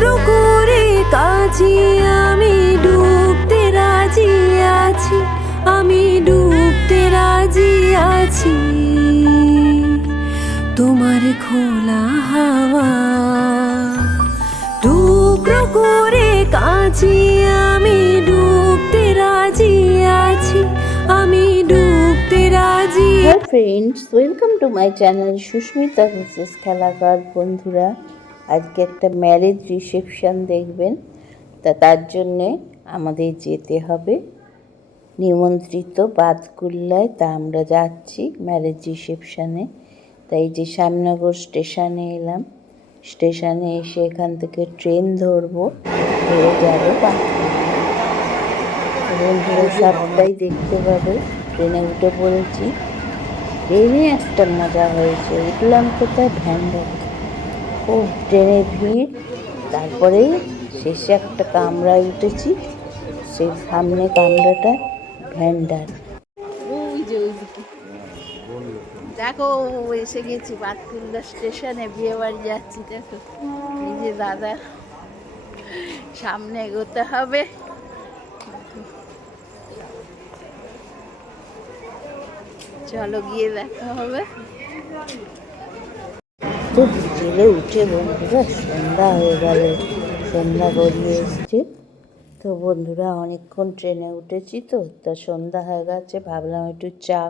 টুকরো করে কাছে আমি ডুবতে রাজি আছি, আমি ডুবতে রাজি আছি। তোমার খোলা হাওয়া টুকরো করে কাছে আমি ডুবতে রাজি আছি, আমি ডুবতে রাজি। Hello friends, welcome to my channel Susmita Mrs Khelaghar. বন্ধুরা, আজকে একটা ম্যারেজ রিসেপশন দেখবেন, তার জন্যে আমাদের যেতে হবে নিমন্ত্রিত বাতকুল্লায়। তা আমরা যাচ্ছি ম্যারেজ রিসেপশানে। তাই যে শ্যামনগর স্টেশনে এলাম, স্টেশনে এসে এখান থেকে ট্রেন ধরবো, ধরে যাবো বাতকুল্লা। বন্ধুরা সবটাই দেখতে পাবে। ট্রেনে উঠে পড়েছি, ট্রেনে একটা মজা হয়েছে। উঠলাম কোথায়? ভ্যান্ডারে। খুব ট্রেনে ভিড়। তারপরে শেষে একটা কামরায় উঠেছি, সেই সামনে কামরাটা ভ্যান্ডার। ওই যে ওইদিকে দেখো, এসে গেছি বাতকুল্লা স্টেশনে, বিয়ে বাড়ি যাচ্ছি। দেখো এই যে দাদা, সামনে এগোতে হবে। চলো গিয়ে দেখা হবে। তো বিকেলে উঠে বন্ধুরা সন্ধ্যা হয়ে গেল, সন্ধ্যা গড়িয়ে এসছে। তো বন্ধুরা অনেকক্ষণ ট্রেনে উঠেছি, তো সন্ধ্যা হয়ে গেছে। ভাবলাম একটু চা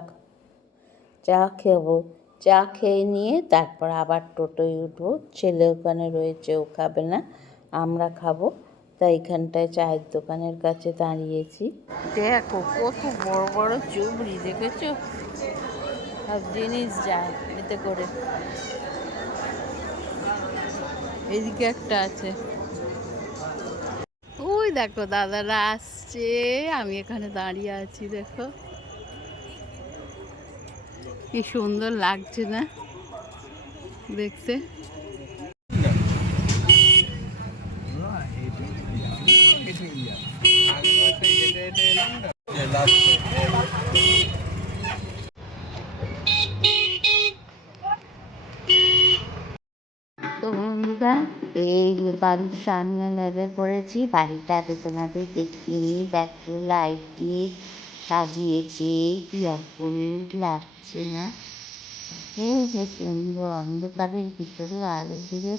খাবো। চা খেয়ে নিয়ে তারপর আবার টোটোয় উঠবো। ছেলে ওখানে রয়েছে, ও খাবে না, আমরা খাবো। তাই এখানটায় চায়ের দোকানের কাছে দাঁড়িয়েছি। দেখো কত বড় বড় চুবড়ি, দেখেছো? সব জিনিস যায় এতে করে। এদিকে একটা আছে। ওই দেখো দাদারা আসছে, আমি এখানে দাঁড়িয়ে আছি। দেখো কি সুন্দর লাগছে না দেখতে? তো বন্ধুরা, এই বাড়ির সামনে নেমে পড়েছি। বাড়িটা তোমাদের দেখিয়ে, দেখো লাইট দিয়ে সাজিয়েছে, কি অপূর্ব লাগছে না? এই যে সুন্দর অন্ধকারের ভিতরে আলো দিয়ে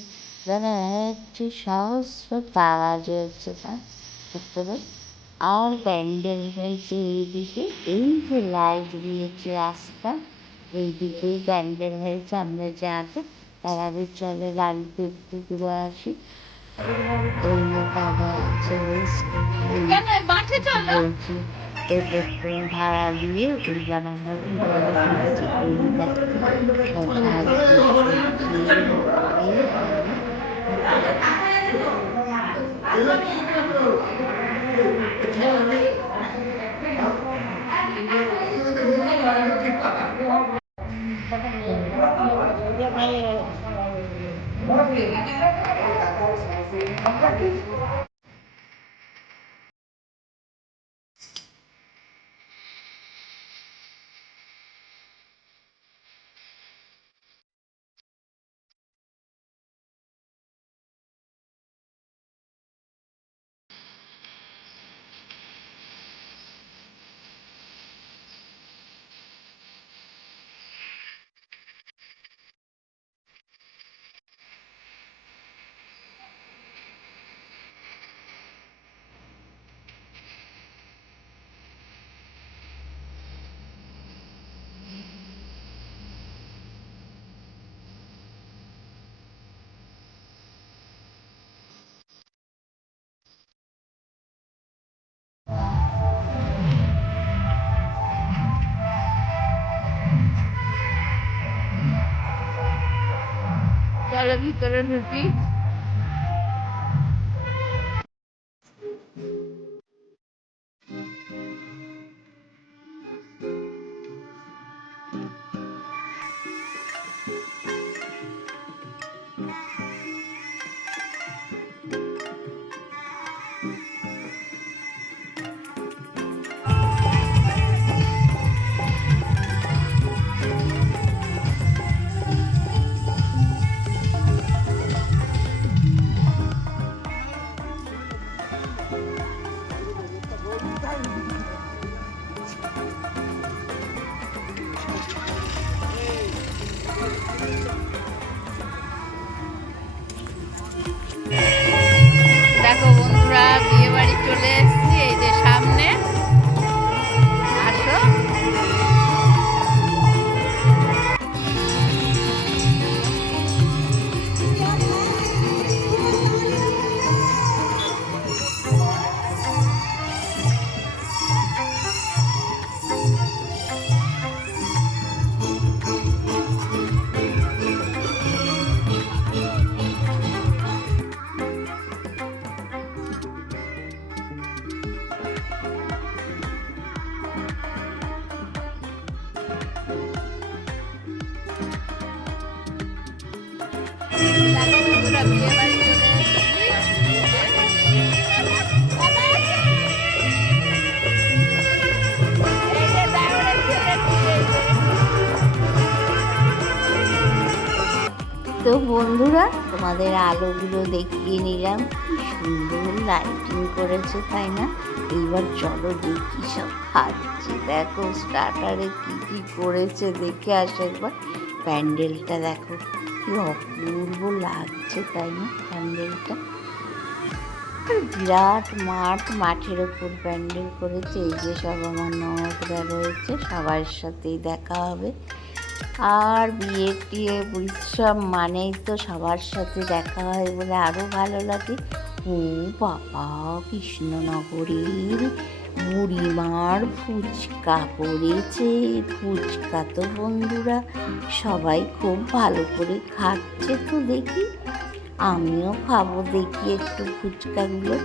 যারা একটি সহস্র তারা জ্বলছে না ভিতরে। আর প্যান্ডেল হয়েছে এইদিকে, এই যে লাইট দিয়েছে রাস্তা, এইদিকেই প্যান্ডেল হয়েছে। আমরা যাবো, তার আগে চলে লাইট দেখতে ঘুরে আসি। ওই দাদা আছে বলছি, ভাড়া দিয়ে ওই জানালার ভিতরে ঢুকছি। এই চলো ভিতরে ঢুকি। তো বন্ধুরা তোমাদের আলোগুলো দেখিয়ে নিলাম, কি সুন্দর লাইটিং করেছে তাই না। এইবার চলো দেখি সব খাচ্ছে। দেখো স্টার্টারে কি কি করেছে দেখে আসে একবার। প্যান্ডেলটা দেখো কি অপূর্ব লাগছে তাই না প্যান্ডেলটা। বিরাট মাঠ, মাঠের ওপর প্যান্ডেল করেছে। এই যে সব আমার ননদরা রয়েছে, সবার সাথেই দেখা হবে। আর বিয়ে উৎসব মানেই তো সবার সাথে দেখা হয় বলে আরও ভালো লাগে। ও বাবা, কৃষ্ণনগরের বুড়িমার ফুচকা করেছে। ফুচকা তো বন্ধুরা সবাই খুব ভালো করে খাচ্ছে, তো দেখি আমিও খাবো দেখি একটু ফুচকাগুলো।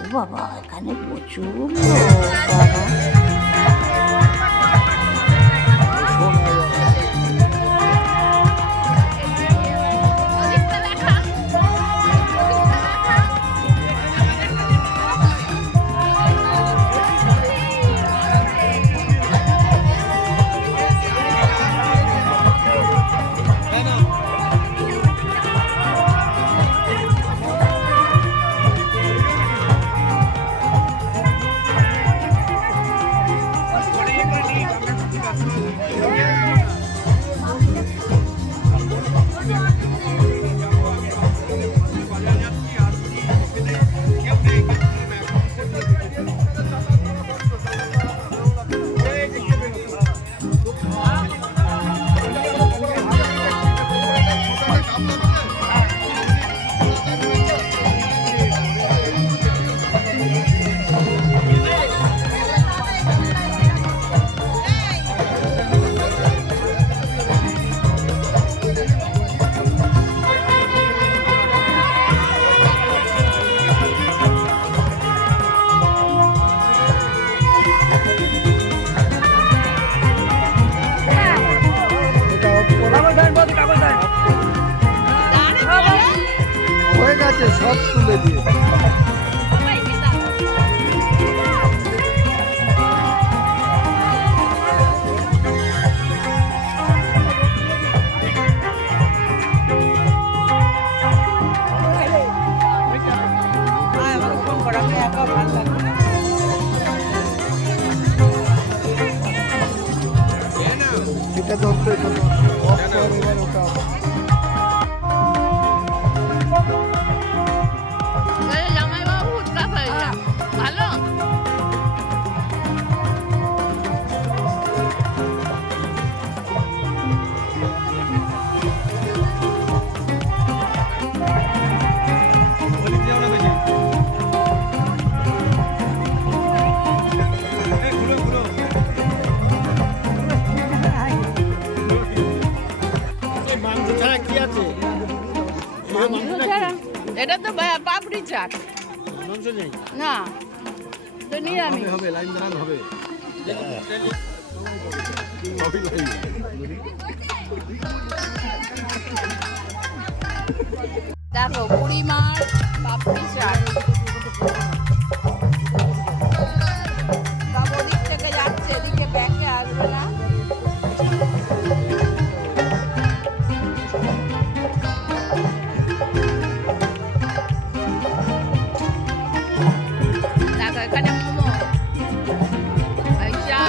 ও বাবা, এখানে প্রচুর লোক বাবা। হয়ে গেছে, সব তুলে দিয়ে এটা ধরতে ওটা এটা তো পাপড়ি চাট না, তো নিরামিষ হবে, লাইন দাঁড়ানো হবে। দেখো বুড়িমার পাপড়ি চাট সব ওদিক থেকে যাচ্ছে, এদিকে ব্যাকে আসবে না। দেখো এখানে মোমো, এই চা,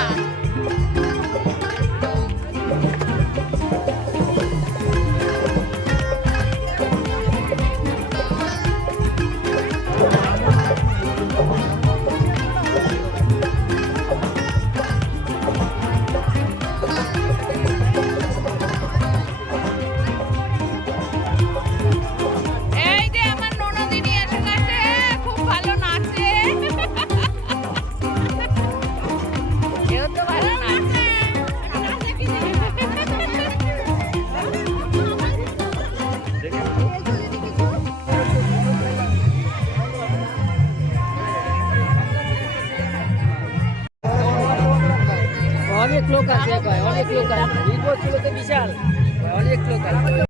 এই যে আমার ননদিনী এসে গেছে, খুব ভালো নাচে। কেউ তো ভালো নাচে। অনেক লোক আছে, অনেক লোক আছে, ভিড় ছিল তো বিশাল, অনেক লোক আছে।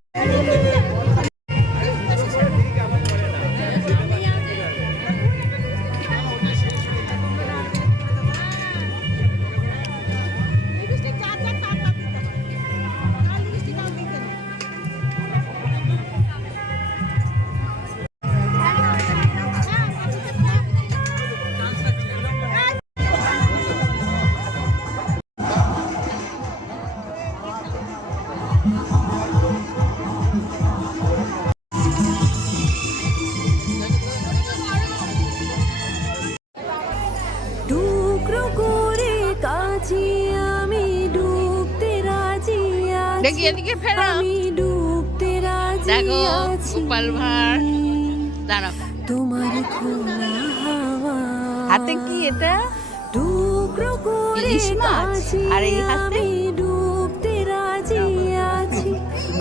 দেখি এদিকে ফেরো। আমি ডুবতে রাজি দেখো আছি গোপাল ভাঁড়। দাঁড়াও, তোমার খোলা হাওয়া হাতে কি এটা? টুকরো করে ইলিশ মাছ। কাছি আর এই হাতে? আমি ডুবতে রাজি আছি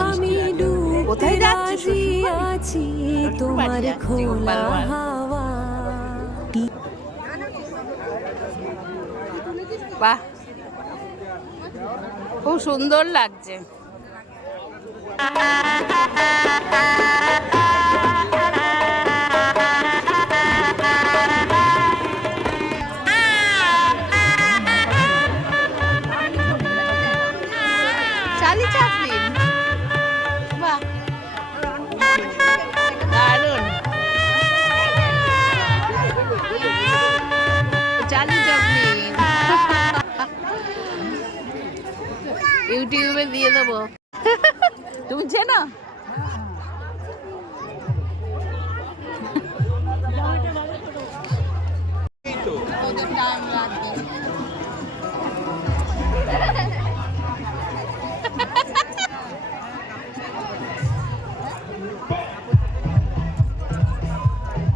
আমি ডুবতে কোথায় যাচ্ছ, রাজি শ্বশুরবাড়ি? আছি শ্বশুরবাড়ি তোমার যাচ্ছি, খোলা গোপাল ভাঁড়। হাওয়া বাহ, খুব সুন্দর লাগছে। চার্লি চ্যাপলিন, বাহ দারুণ। চার্লি চ্যাপলিন ইউটিউবে দিয়ে দেবো। তুমি চেনো?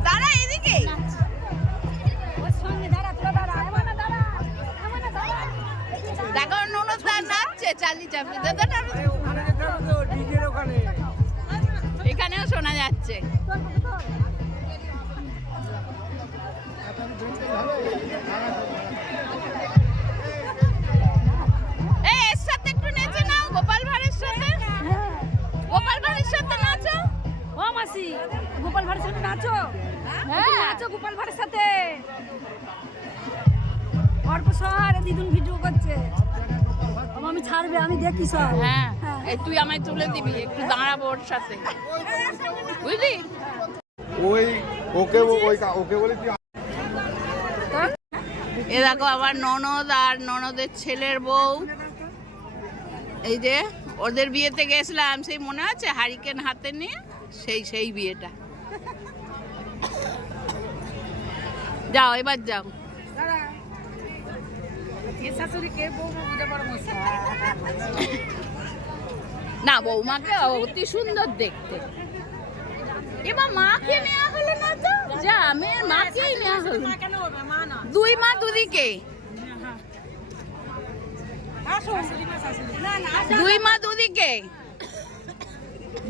দাঁড়া এদিকে। দেখো ননদ নাচছে চার্লি চ্যাপলিন। এখানেও শোনা যাচ্ছে। এর সাথে একটু নেচে নাও গোপাল ভাঁড়ের সাথে। গোপাল ভাঁড়ের সাথে নাচো। ও মাসি, গোপাল ভাঁড়ের সাথে নাচো। হ্যাঁ নাচো গোপাল ভাঁড়ের সাথে। অল্প শহরে দিদুন ভিডিও করছে। আমি ছাড়বে, আমি দেখি সব। হ্যাঁ, এই তুই আমায় তুলে দিবি, একটু দাঁড়াবো ওর সাথে, বুঝলি? ওই ওকে বলে কি এ দেখো আমার ননদ আর ননদের ছেলের বউ। এই যে ওদের বিয়েতে গেছিলাম, সেই মনে আছে হারিকেন হাতে নিয়ে, সেই বিয়েটা। যাও এবার যাও। না বৌমাকে অতি সুন্দর দেখতে। এবার মাকে নেওয়া হলো না তো, যা মেয়ের মাকেই নেওয়া হলো। দুই মা দুদিকে, দুই মা দুদিকে,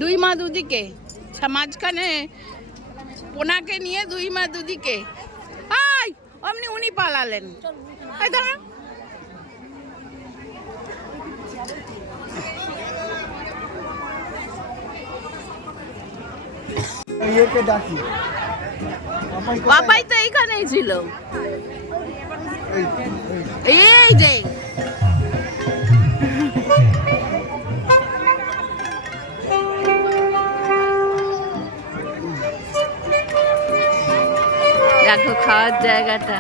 দুই মা দুদিকে, মাঝখানে পোনাকে নিয়ে দুই মা দুদিকে। আই অমনি উনি পালালেন। এই দাঁড়া, ইয়েকে ডাকি বাবাই তো এইখানেই ছিল। এই যে দেখো খাওয়ার জায়গাটা।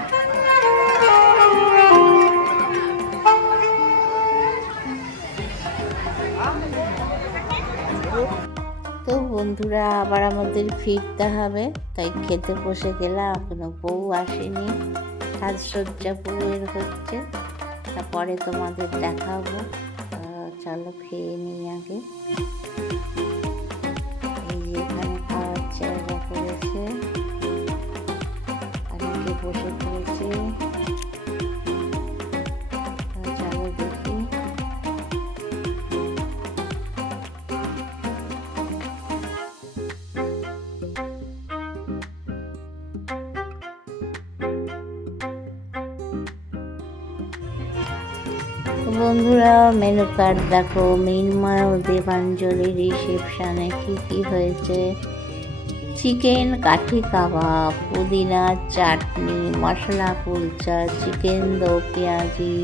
তো বন্ধুরা আবার আমাদের ফিরতে হবে, তাই খেতে বসে গেলাম। এখনো বউ আসেনি, সাজসজ্জা বউয়ের হচ্ছে, তারপরে তোমাদের দেখাবো। চলো খেয়ে নিই আগে। এই যে এখানে খাওয়ার জায়গা করেছে, অনেকে বসে পড়েছে। চলো দেখি। বন্ধুরা মেনু কার্ড দেখো, মৃন্ময় ও দেবাঞ্জলি রিসেপশনে কি হয়েছে। চিকেন কাঠি কাবাব, পুদিনা চাটনি, মশলা কুলচা, চিকেন দো পেঁয়াজি,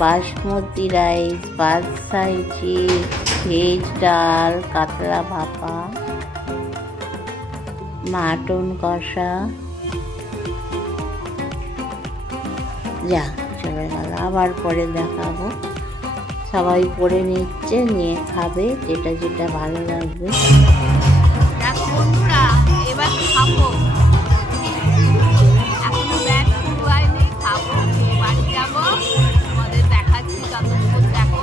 বাসমতি রাইস, বাদশাহী চিজ, ভেজ ডাল, কাতলা ভাপা, মাটন কষা। যা চলে গেল, আবার পরে দেখাবো। সবাই পরে নিচ্ছে, নিয়ে খাবে যেটা যেটা ভালো লাগবে। দেখো বন্ধুরা এবার খাবো, এখনো ব্যাগ শুরু হয়নি, খাবো, খেয়ে বাড়ি যাবো। তোমাদের দেখাচ্ছি যতটুকু দেখো।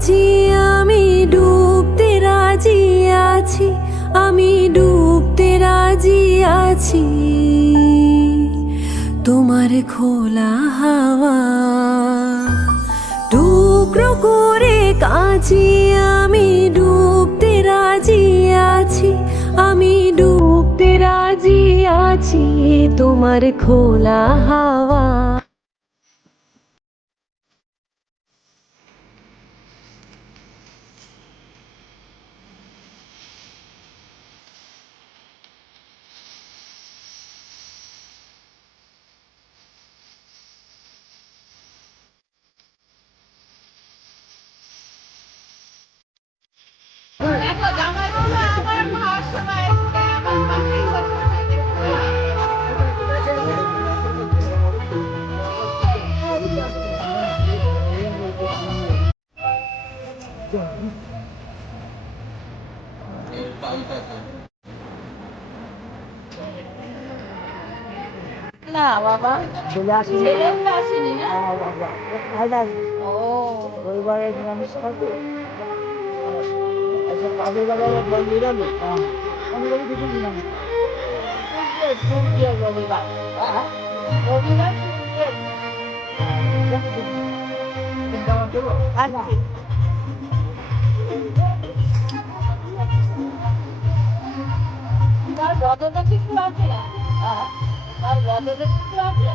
কাজে আমি ডুবতে রাজি আছি, আমি ডুবতে রাজি আছি। তোমার খোলা হাওয়া টুকরো করে কাজে আমি ডুবতে রাজি আছি, আমি ডুবতে রাজি আছি। তোমার খোলা হাওয়া না বাবা চলে আসিনি ছেলেটা আসেনি না ও রবিবারে নিরামিষ খাবে আচ্ছা কাজের বেলায় বল নিরামিষ আমি রবি কিছু নিরামিষ রবিবার রবিবার তার বদলটা কিছু আছে তার বদলটা কিছু আছে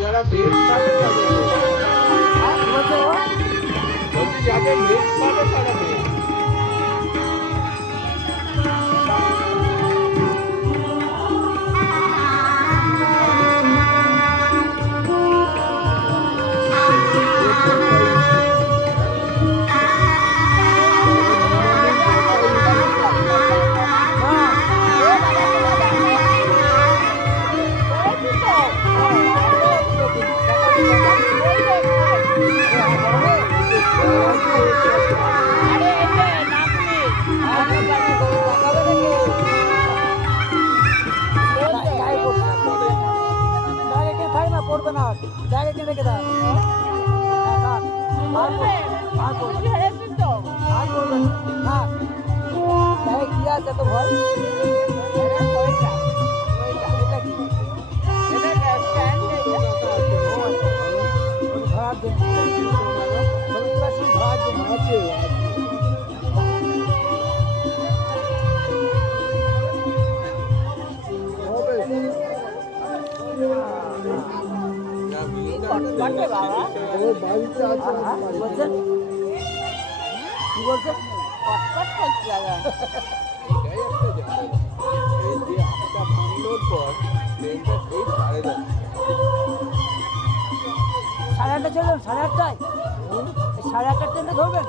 যারা বেশ পাবে যাদের বেশ পাবে তারা বেশ। পড়বে না জায়গা কিনে রেখে দাও আর পড়বে না জায়গা কি আছে তো ভয় এটা কি ধরার জন্য ধরার জন্য আছে বলছেন কি বলছেন সাড়ে আটটা চলবেন সাড়ে আটটায় সাড়ে আটটার ট্রেনটা ধরবেন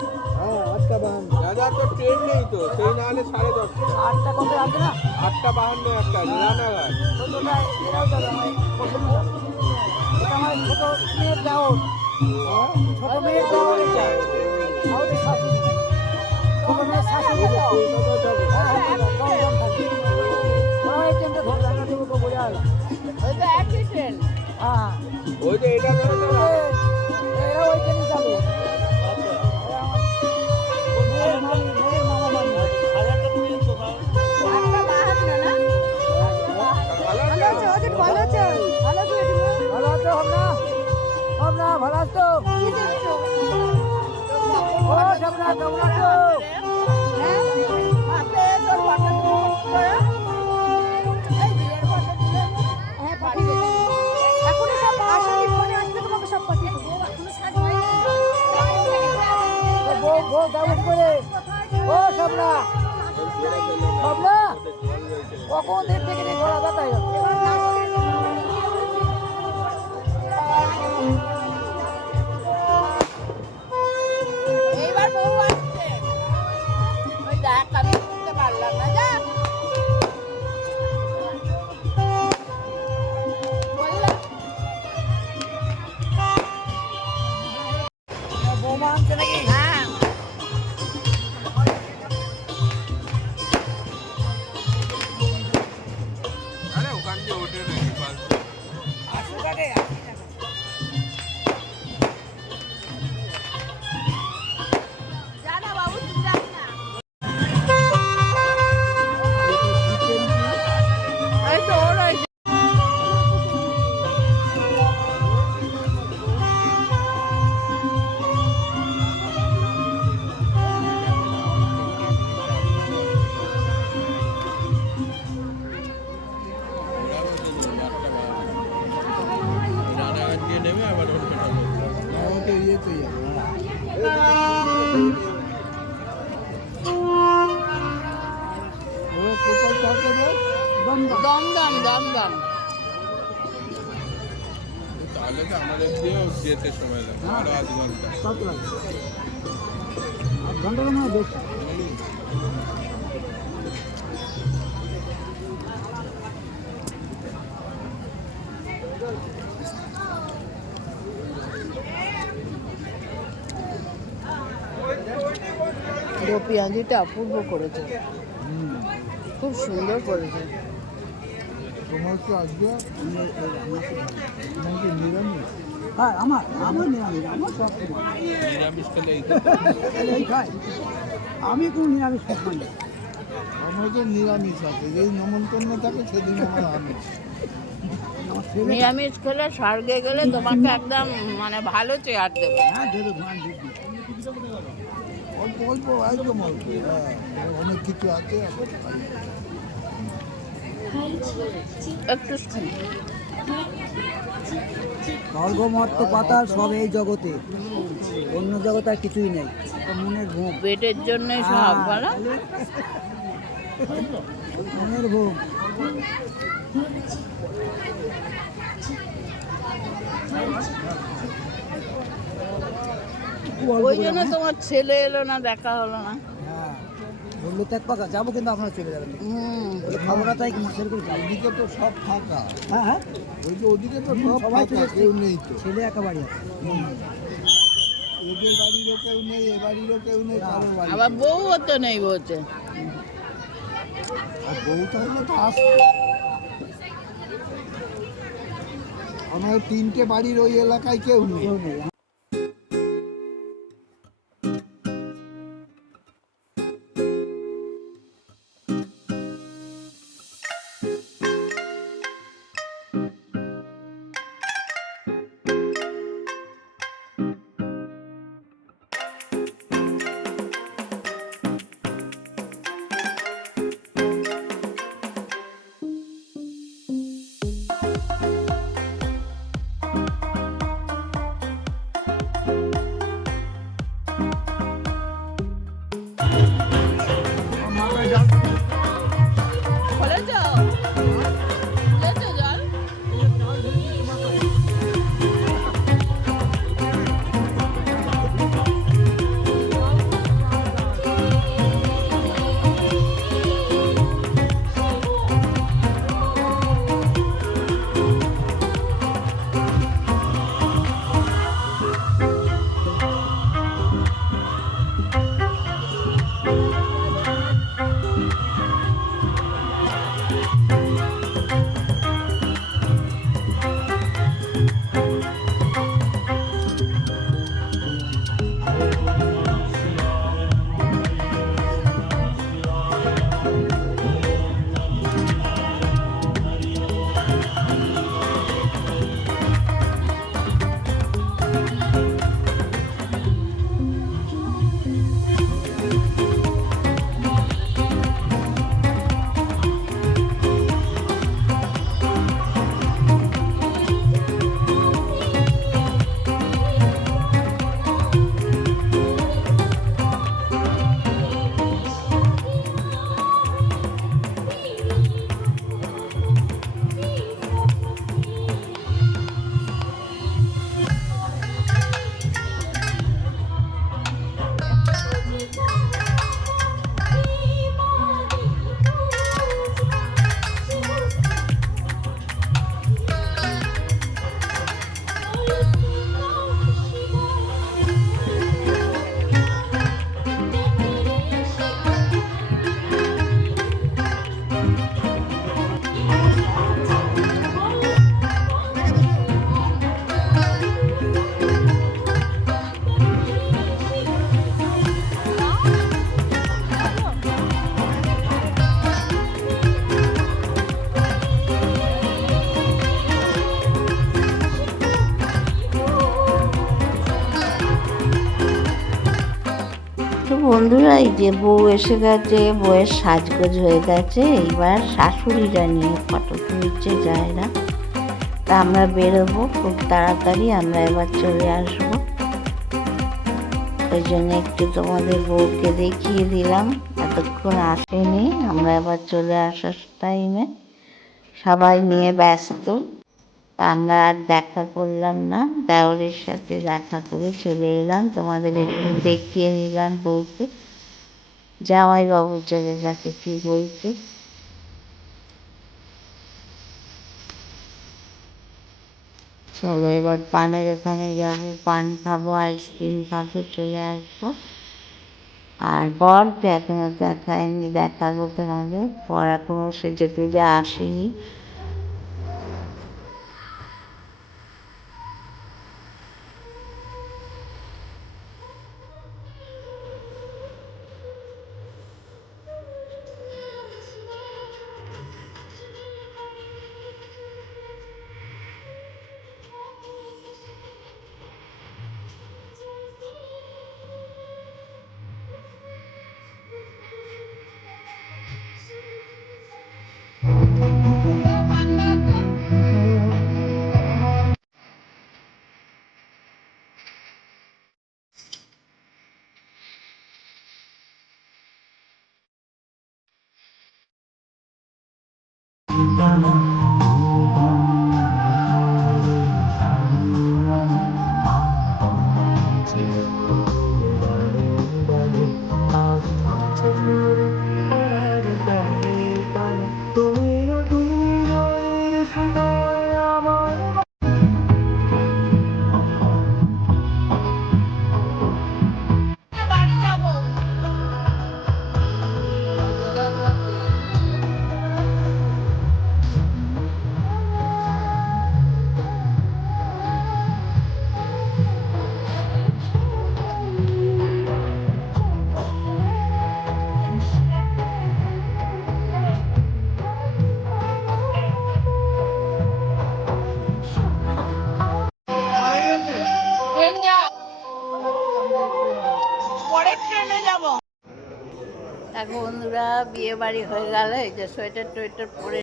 দাদা তো ট্রেন নেই তো সেই না হলে 10:30 আটটা কত আছে না 8:52 একটা রানাঘাট ছোটটা এরাও যাবে আমার পছন্দ এটা আমার ছোট মেয়ের যাও ছোট মেয়ের যাও আমাদের শাশুড়ি ছোট মেয়ের শাশুড়ি যাও ওরা এই ট্রেনটা ধরবে আমরা দেবো তো বোঝা হলো ওইটা একই ট্রেন হ্যাঁ ওই যে এটা ধরে তো এরা ওই ট্রেনে যাবে মেয়ের মামি মেয়ের মামা মামি ভালো আছো ভাবনা ভালো আছো ও সবনা কেমন আছো বউ কেমন করে ও সবনা সবনা কখন দিন থেকে নিয়ে ঘোরা বাতাই এইবার বউ আসছে ওই দেখ আমি করতে পারলাম না যা বৌমা আনছে নাকি হ্যাঁ যে ওঠে নাকি 500 800 টাকা 80 টাকা জানা বাবু তুমি জানি না এই তো ওরাই রানাঘাট দিয়ে নেমে আবার ওর পেটাবো ওটা ইয়েতে যাবে ও কোথায় থাকে রে দমদম দমদম তাহলে তো আমাদের দিয়েও যেতে সময় লাগে আরো আধ ঘন্টা কত লাগে 8 ঘন্টা না বেশি পেঁয়াজিটা অপূর্ব করেছে খুব সুন্দর করেছে তোমার তো আজকে তোমার কি নিরামিষ হ্যাঁ আমার নিরামিষ আমার সব তোমার নিরামিষ খেলে এই তো এই খাই আমি কোনো নিরামিষ খাই না আমার তো নিরামিষ আছে যেই নমন্তন্ন থাকে সেদিন আমার আমিষ আমার ছেলে নিরামিষ খেলে স্বর্গে গেলে তোমাকে একদম মানে ভালো চেয়ার দেবে হ্যাঁ দেবে ধান দিবি অল্প অল্প একদম অল্প হ্যাঁ অনেক কিছু আছে এখন খাই। একটু স্বর্গ মর্ত পাতাল সব এই জগতে অন্য জগতে আর কিছুই নেই এটা মনের ভোগ পেটের জন্যই সব বলো মনের ভোগ ওই জন্য তোমার ছেলে এলো না দেখা হলো না হ্যাঁ বললো তো এক পাকা যাবো কিন্তু আপনারা চলে যাবেন খবরটা তাই কিসের করে যাবো ওদিকে তো সব ফাঁকা হ্যাঁ হ্যাঁ ওই যে ওদিকে তো সব সবাই চলে কেউ নেই তো ছেলে একেবারে আছে এদের বাড়িরও কেউ নেই এ বাড়িরও কেউ নেই কারোর বাড়ি আবার বউও তো নেই বলছে আর বউ থাকলে তো আসতো আমার 3টে বাড়ির ওই এলাকায় কেউ নেই বন্ধুরা, এই যে বউ এসে গেছে, বউয়ের সাজগোজ হয়ে গেছে, এইবার শাশুড়িরা নিয়ে ফটো তুলছে জায়গা। তা আমরা বেরোবো খুব তাড়াতাড়ি, আমরা এবার চলে আসবো। ওই জন্য একটু তোমাদের বউকে দেখিয়ে দিলাম, এতক্ষণ আসেনি। আমরা এবার চলে আসার টাইমে সবাই নিয়ে ব্যস্ত, তা আমরা আর দেখা করলাম না। দেওরের সাথে দেখা করে চলে এলাম, তোমাদের একটু দেখিয়ে নিলাম বউকে। জামাইবাবু চলে গেছে কি বলতে। চলো এবার পানের এখানে যাবো, পান খাবো, আইসক্রিম খাবো, চলে আসবো। আর বর তো এখনো দেখায়নি, দেখাবো তোমাদের। বর এখনো সেজে তুলে আসেনি। দেখো বন্ধুরা, বিয়ে বাড়ি হয়ে গেল। এই যে সোয়েটার টোয়েটার পরে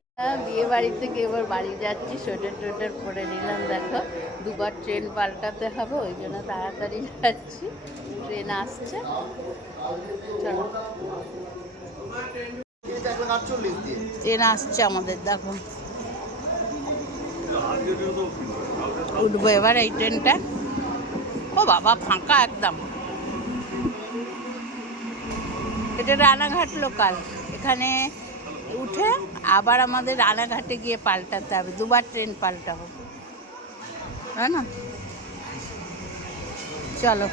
বিয়ে বাড়ি থেকে এবার বাড়ি যাচ্ছি, সোয়েটার টোয়েটার পরে নিলাম। দেখো দুবার ট্রেন পাল্টাতে হবে, ওই জন্য তাড়াতাড়ি যাচ্ছি, ট্রেন আসছে। চলো, ট্রেন আসছে আমাদের, দেখো উঠবো এবার এই ট্রেনটা। ও বাবা, ফাঁকা একদম। এটা রানাঘাট লোকাল, এখানে উঠে আবার আমাদের রানাঘাটে গিয়ে পাল্টাতে হবে, দুবার ট্রেন পাল্টাবো, তাই না? চলো,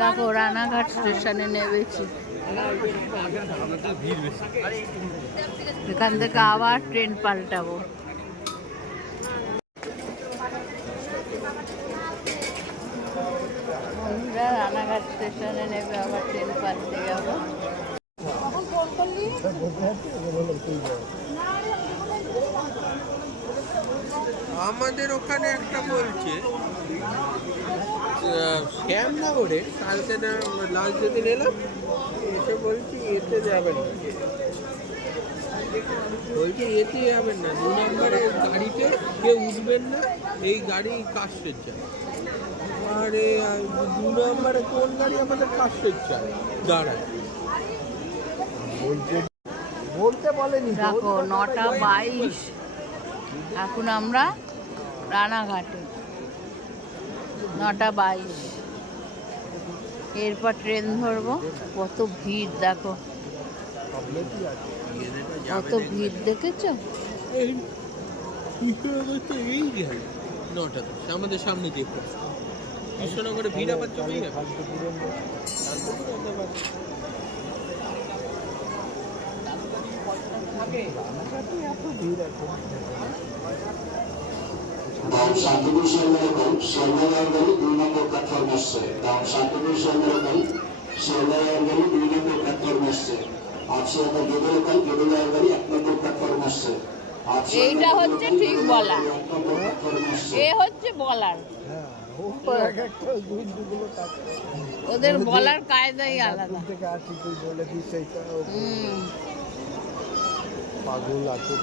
দেখো রানাঘাট স্টেশনে নেমেছি। এখান থেকে আবার ট্রেন পাল্টাবো। রানাঘাট স্টেশনে নেবে, আবার ট্রেন পাল্টে যাবো। আমাদের ওখানে একটা বলছে শ্যামনগরে, কালকে না লাস্ট যেদিন এলাম এসে বলছি এতে যাবেন না, বলছি এতে যাবেন না, 2 নম্বরে গাড়িতে কেউ উঠবেন না, এই গাড়ি কাস্টের যায়। আরে 2 নম্বরে কোন গাড়ি আমাদের কাস্টের যায় দাঁড়ায় বলতে বলেনি। দেখো 9:22, এখন আমরা রানাঘাটে। 9:22, এরপর ট্রেন ধরবো। কত ভিড় দেখো, কত ভিড় দেখেছো? এই গাড়ি 9টা আমাদের সামনে দিয়ে কৃষ্ণনগরে ভিড় আবার জমে যাবে। শান্তিপুর শিয়ালদার শিয়ালদার গলি 2 নম্বর প্ল্যাটফর্ম আসছে। শান্তিপুর শিয়ালদার গলি শিয়ালদার গলি 2 নম্বর প্ল্যাটফর্ম আসছে। আপসে আপনার গেদুলের গলি 1 নম্বর প্ল্যাটফর্ম আসছে। এইটা হচ্ছে ঠিক বলার, এ হচ্ছে বলার। ও এক একটা গুলো থাকে ওদের বলার কায়দাই আলাদা। থেকে আসি তুই বলে দিস সেইটা হুম। পাগল আছে